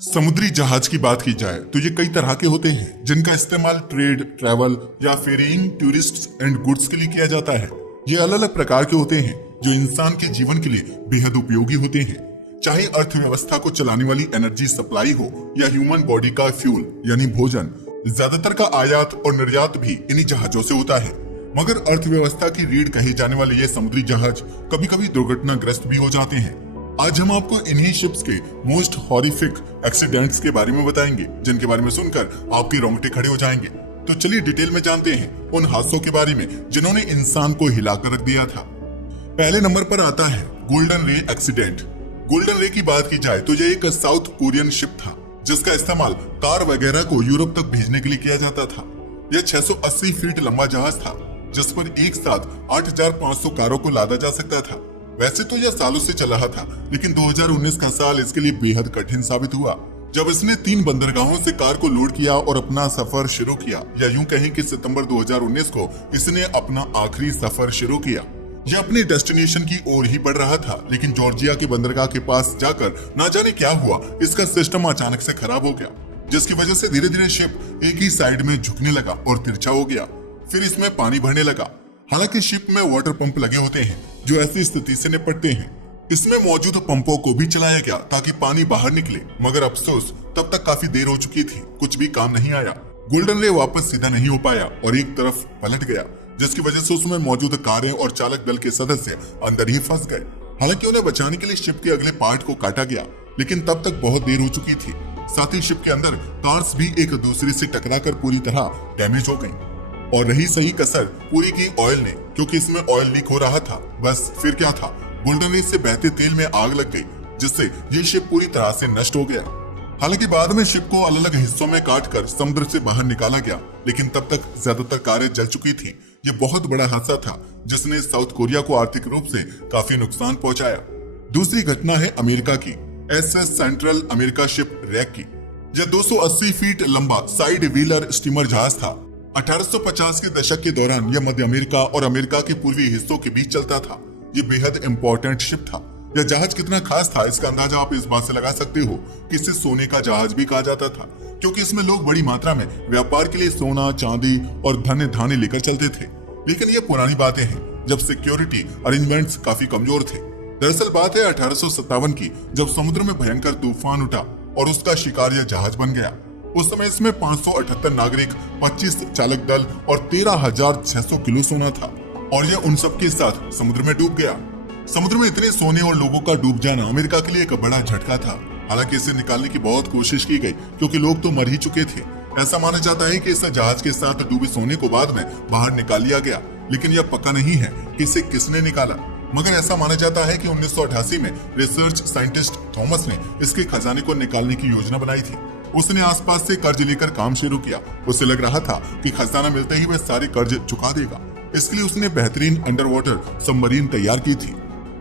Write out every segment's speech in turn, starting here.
समुद्री जहाज की बात की जाए तो ये कई तरह के होते हैं जिनका इस्तेमाल ट्रेड, ट्रैवल या फेरिंग टूरिस्ट एंड गुड्स के लिए किया जाता है। ये अलग अलग प्रकार के होते हैं जो इंसान के जीवन के लिए बेहद उपयोगी होते हैं, चाहे अर्थव्यवस्था को चलाने वाली एनर्जी सप्लाई हो या ह्यूमन बॉडी का फ्यूल यानी भोजन। ज्यादातर का आयात और निर्यात भी इन्हीं जहाजों से होता है, मगर अर्थव्यवस्था की रीढ़ कहे जाने वाले ये समुद्री जहाज कभी कभी दुर्घटनाग्रस्त भी हो जाते हैं। आज हम आपको इन्हीं शिप्स के मोस्ट हॉरिफिक एक्सीडेंट्स के बारे में बताएंगे, जिनके बारे में सुनकर आपके रोंगटे खड़े हो जाएंगे। तो चलिए डिटेल में जानते हैं उन हादसों के बारे में जिन्होंने इंसान को हिलाकर रख दिया था। पहले नंबर पर आता है गोल्डन रे एक्सीडेंट। गोल्डन रे की बात की जाए तो यह एक साउथ कोरियन शिप था जिसका इस्तेमाल कार वगैरह को यूरोप तक भेजने के लिए किया जाता था। यह 680 फीट लंबा जहाज था जिस पर एक साथ 8,500 कारों को लादा जा सकता था। वैसे तो यह सालों से चल रहा था, लेकिन 2019 का साल इसके लिए बेहद कठिन साबित हुआ जब इसने 3 बंदरगाहों से कार को लोड किया और अपना सफर शुरू किया, या यूं कहें कि सितंबर 2019 को इसने अपना आखिरी सफर शुरू किया। यह अपने डेस्टिनेशन की ओर ही बढ़ रहा था, लेकिन जॉर्जिया के बंदरगाह के पास जाकर ना जाने क्या हुआ, इसका सिस्टम अचानक से खराब हो गया, जिसकी वजह से धीरे धीरे शिप एक ही साइड में झुकने लगा और तिरछा हो गया। फिर इसमें पानी भरने लगा। हालांकि शिप में वाटर पंप लगे होते हैं जो ऐसी स्थिति से निपटते हैं। इसमें मौजूद पंपों को भी चलाया गया ताकि पानी बाहर निकले, मगर अफसोस तब तक काफी देर हो चुकी थी, कुछ भी काम नहीं आया। गोल्डन रे वापस सीधा नहीं हो पाया और एक तरफ पलट गया, जिसकी वजह से उसमें मौजूद कारें और चालक दल के सदस्य अंदर ही फंस गए। हालांकि उन्हें बचाने के लिए शिप के अगले पार्ट को काटा गया, लेकिन तब तक बहुत देर हो चुकी थी। साथ ही शिप के अंदर कार्स भी एक दूसरे से टकराकर पूरी तरह डैमेज हो गई। और रही सही कसर पूरी की ऑयल ने, क्योंकि इसमें ऑयल लीक हो रहा था। बस फिर क्या था, गोल्डन रे से बहते तेल में आग लग गई, जिससे ये शिप पूरी तरह से नष्ट हो गया। हालांकि बाद में शिप को अलग अलग हिस्सों में काटकर समुद्र से बाहर निकाला गया, लेकिन तब तक ज्यादातर कारें जल चुकी थी। ये बहुत बड़ा हादसा था जिसने साउथ कोरिया को आर्थिक रूप से काफी नुकसान पहुंचाया। दूसरी घटना है अमेरिका की SS central America ship rack की। यह 280 फीट लंबा साइड व्हीलर स्टीमर जहाज था। 1850 के दशक के दौरान यह मध्य अमेरिका और अमेरिका के पूर्वी हिस्सों के बीच चलता था। यह बेहद इंपॉर्टेंट शिप था। यह जहाज कितना खास था इसका अंदाजा आप इस बात से लगा सकते हो कि इसे सोने का जहाज भी कहा जाता था, क्योंकि इसमें लोग बड़ी मात्रा में व्यापार के लिए सोना, चांदी और धन्य धान्य लेकर चलते थे। लेकिन ये पुरानी बातें हैं जब सिक्योरिटी अरेंजमेंट्स काफी कमजोर थे। दरअसल बात है 1857 की, जब समुद्र में भयंकर तूफान उठा और उसका शिकार यह जहाज बन गया। उस समय इसमें 578 नागरिक, 25 चालक दल और 13,600 किलो सोना था, और यह उन सब के साथ समुद्र में डूब गया। समुद्र में इतने सोने और लोगों का डूब जाना अमेरिका के लिए एक बड़ा झटका था। हालांकि इसे निकालने की बहुत कोशिश की गई, क्योंकि लोग तो मर ही चुके थे। ऐसा माना जाता है कि इस जहाज के साथ डूबे सोने को बाद में बाहर निकाल लिया गया, लेकिन यह पक्का नहीं है कि इसे किसने निकाला। मगर ऐसा माना जाता है कि 1988 में रिसर्च साइंटिस्ट थॉमस ने इसके खजाने को निकालने की योजना बनाई थी। उसने आसपास से कर्ज लेकर काम शुरू किया। उसे लग रहा था कि खजाना मिलते ही वह सारे कर्ज चुका देगा। इसके लिए उसने बेहतरीन अंडर वाटर सबमरीन तैयार की थी।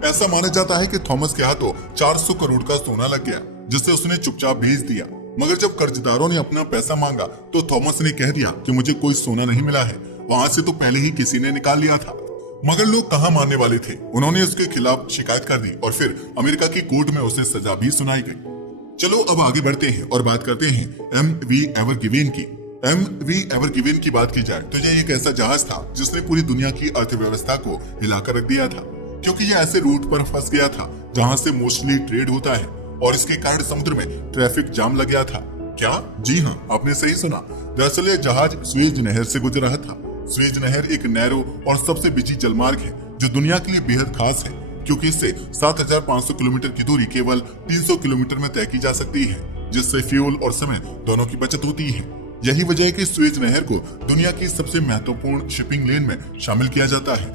ऐसा माना जाता है कि थॉमस के हाथों 400 करोड़ का सोना लग गया, जिसे उसने चुपचाप भेज दिया। मगर जब कर्जदारों ने अपना पैसा मांगा तो थॉमस ने कह दिया कि मुझे कोई सोना नहीं मिला है, वहां से तो पहले ही किसी ने निकाल लिया था। मगर लोग कहाँ मानने वाले थे। उन्होंने उसके खिलाफ शिकायत कर दी और फिर अमेरिका की कोर्ट में उसे सजा भी सुनाई गई। चलो अब आगे बढ़ते हैं और बात करते हैं MV एवर गिवेन की। MV एवर गिवेन की बात की जाए तो यह एक ऐसा जहाज था जिसने पूरी दुनिया की अर्थव्यवस्था को हिलाकर रख दिया था, क्योंकि यह ऐसे रूट पर फंस गया था जहां से मोस्टली ट्रेड होता है, और इसके कारण समुद्र में ट्रैफिक जाम लग गया था। क्या? जी हाँ, आपने सही सुना। दरअसल यह जहाज सुएज नहर से गुजर रहा था। सुएज नहर एक नैरो और सबसे बिजी जलमार्ग है जो दुनिया के लिए बेहद खास है, क्योंकि इससे 7,500 किलोमीटर की दूरी केवल 300 किलोमीटर में तय की जा सकती है, जिससे फ्यूल और समय दोनों की बचत होती है। यही वजह है कि सुएज नहर को दुनिया की सबसे महत्वपूर्ण शिपिंग लेन में शामिल किया जाता है।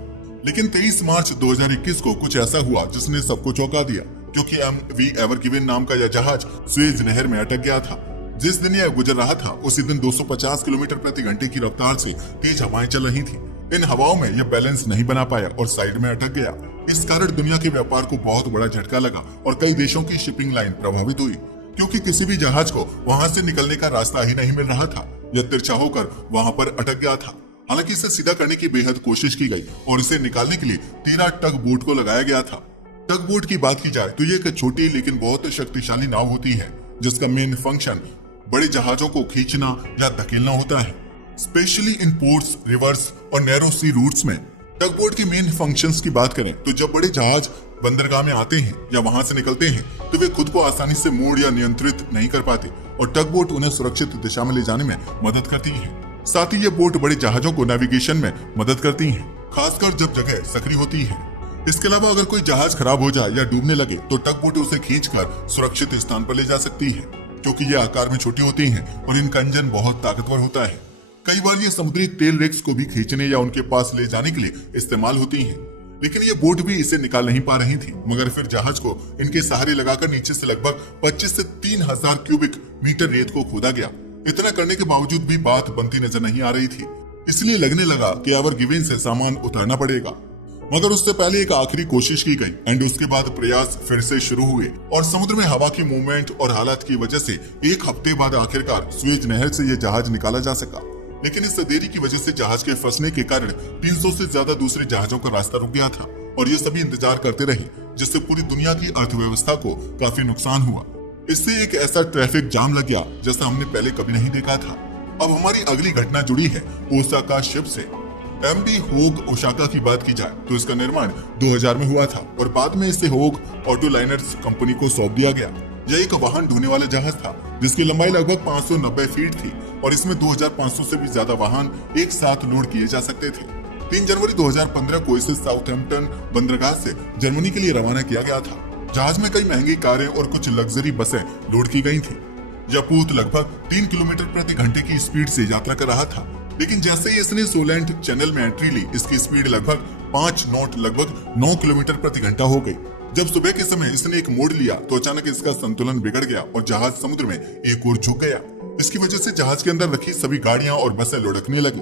लेकिन 23 मार्च 2021 को कुछ ऐसा हुआ जिसने सबको चौंका दिया, क्योंकि MV एवर गिवेन नाम का यह जहाज सुएज नहर में अटक गया था। जिस दिन यह गुजर रहा था उसी दिन 250 किलोमीटर प्रति घंटे की रफ्तार से तेज हवाएं चल रही थी। इन हवाओं में यह बैलेंस नहीं बना पाया और साइड में अटक गया। इस कारण दुनिया के व्यापार को बहुत बड़ा झटका लगा और कई देशों की शिपिंग लाइन प्रभावित हुई, क्योंकि किसी भी जहाज को वहां से निकलने का रास्ता ही नहीं मिल रहा था। यह तिरछा होकर वहां पर अटक गया था। हालांकि इसे सीधा करने की बेहद कोशिश की गई और इसे निकालने के लिए 13 टग बोट को लगाया गया था। टग बोट की बात की जाए तो ये एक छोटी लेकिन बहुत शक्तिशाली नाव होती है जिसका मेन फंक्शन बड़े जहाजों को खींचना या धकेलना होता है, स्पेशली इन पोर्ट्स, रिवर्स और नैरो सी रूट्स में। टग बोट के मेन फंक्शंस की बात करें तो जब बड़े जहाज बंदरगाह में आते हैं या वहां से निकलते हैं तो वे खुद को आसानी से मोड़ या नियंत्रित नहीं कर पाते और टग बोट उन्हें सुरक्षित दिशा में ले जाने में मदद करती है। साथ ही ये बोट बड़े जहाजों को नेविगेशन में मदद करती हैं, खासकर जब जगह सकरी होती है। इसके अलावा अगर कोई जहाज खराब हो जाए या डूबने लगे तो टग बोट उसे खींचकर सुरक्षित स्थान पर ले जा सकती है, क्योंकि ये आकार में छोटी होती हैं और इनका इंजन बहुत ताकतवर होता है। कई बार ये समुद्री तेल रिग्स को भी खींचने या उनके पास ले जाने के लिए इस्तेमाल होती हैं। लेकिन ये बोट भी इसे निकाल नहीं पा रही थी, मगर फिर जहाज को इनके सहारे लगाकर नीचे से लगभग 25 से 3000 क्यूबिक मीटर रेत को खोदा गया। इतना करने के बावजूद भी बात बनती नजर नहीं आ रही थी, इसलिए लगने लगा कि एवर गिवेन से सामान उतारना पड़ेगा। मगर उससे पहले एक आखिरी कोशिश की गई एंड उसके बाद प्रयास फिर से शुरू हुए और समुद्र में हवा की मूवमेंट और हालात की वजह से एक हफ्ते बाद आखिरकार स्वेज नहर से ये जहाज निकाला जा सका। लेकिन इस देरी की वजह से जहाज के फंसने के कारण 300 से ज्यादा दूसरे जहाजों का रास्ता रुक गया था और ये सभी इंतजार करते रहे, जिससे पूरी दुनिया की अर्थव्यवस्था को काफी नुकसान हुआ। इससे एक ऐसा ट्रैफिक जाम लग गया जैसा हमने पहले कभी नहीं देखा था। अब हमारी अगली घटना जुड़ी है ओसाका शिप से। एमवी होग ओसाका की बात की जाए तो इसका निर्माण 2000 में हुआ था और बाद में इसे होग ऑटो लाइनर्स कंपनी को सौंप दिया गया। यह एक वाहन ढोने वाला जहाज था जिसकी लंबाई लगभग 590 फीट थी और इसमें 2500 से भी ज्यादा वाहन एक साथ लोड किए जा सकते थे। 3 जनवरी 2015 को इसे साउथहैम्पटन बंदरगाह से जर्मनी के लिए रवाना किया गया था। जहाज में कई महंगी कारें और कुछ लग्जरी बसें लोड की गई थी। यह पूत लगभग 3 किलोमीटर प्रति घंटे की स्पीड से यात्रा कर रहा था, लेकिन जैसे ही इसने सोलैंड चैनल में एंट्री ली, इसकी स्पीड लगभग 5 नॉट लगभग 9 किलोमीटर प्रति घंटा हो गई। जब सुबह के समय इसने एक मोड़ लिया तो अचानक इसका संतुलन बिगड़ गया और जहाज समुद्र में एक ओर झुक गया। इसकी वजह से जहाज के अंदर रखी सभी गाड़ियां और बसें लुढ़कने लगी।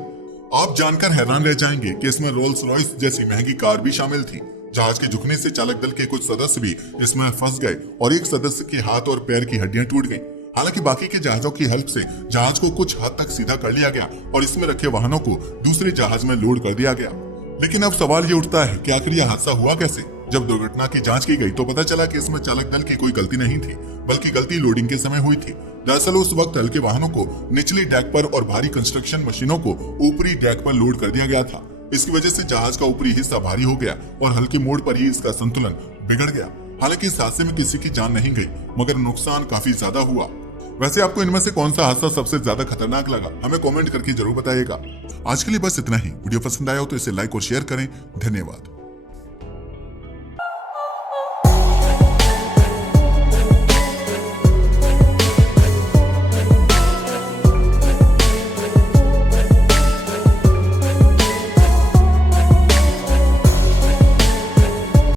आप जानकर हैरान रह जाएंगे कि इसमें रोल्स रॉयस जैसी महंगी कार भी शामिल थी। जहाज के झुकने से चालक दल के कुछ सदस्य भी इसमें फंस गए और एक सदस्य के हाथ और पैर की हड्डियां टूट गईं। हालांकि बाकी के जहाजों की हेल्प से जहाज को कुछ हद तक सीधा कर लिया गया और इसमें रखे वाहनों को दूसरे जहाज में लोड कर दिया गया। लेकिन अब सवाल ये उठता है कि आखिर यह हादसा हुआ कैसे? जब दुर्घटना की जांच की गई तो पता चला कि इसमें चालक दल की कोई गलती नहीं थी, बल्कि गलती लोडिंग के समय हुई थी। दरअसल उस वक्त हल्के वाहनों को निचली डेक पर और भारी कंस्ट्रक्शन मशीनों को ऊपरी डेक पर लोड कर दिया गया था। इसकी वजह से जहाज का ऊपरी हिस्सा भारी हो गया और हल्के मोड़ पर ही इसका संतुलन बिगड़ गया। हालांकि इस हादसे में किसी की जान नहीं गई, मगर नुकसान काफी ज्यादा हुआ। वैसे आपको इनमें से कौन सा हादसा सबसे ज्यादा खतरनाक लगा, हमें कमेंट करके जरूर बताइएगा। आज के लिए बस इतना ही। वीडियो पसंद आया हो तो इसे लाइक और शेयर करें। धन्यवाद।